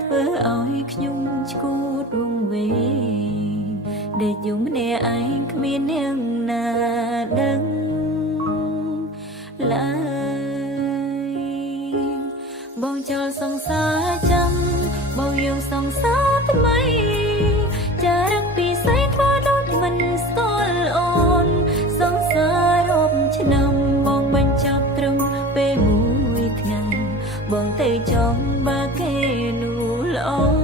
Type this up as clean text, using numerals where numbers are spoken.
ធ្វើឲ្យខ្ញុំឈួតវង្វេងដេកយំម្នាក់ឯងគ្មាននាងណាដឹងឡើយបងចោលសង្សារចាំបងយកសង្សារថ្មីចារឹកពីស្អីធ្វើដូចមិនស្គាល់អូនសង្សាររាប់ឆ្នាំបងបញ្ចប់ត្រឹមពេលមួយថ្ងៃបងទៅចង់បើគេនោះល្អ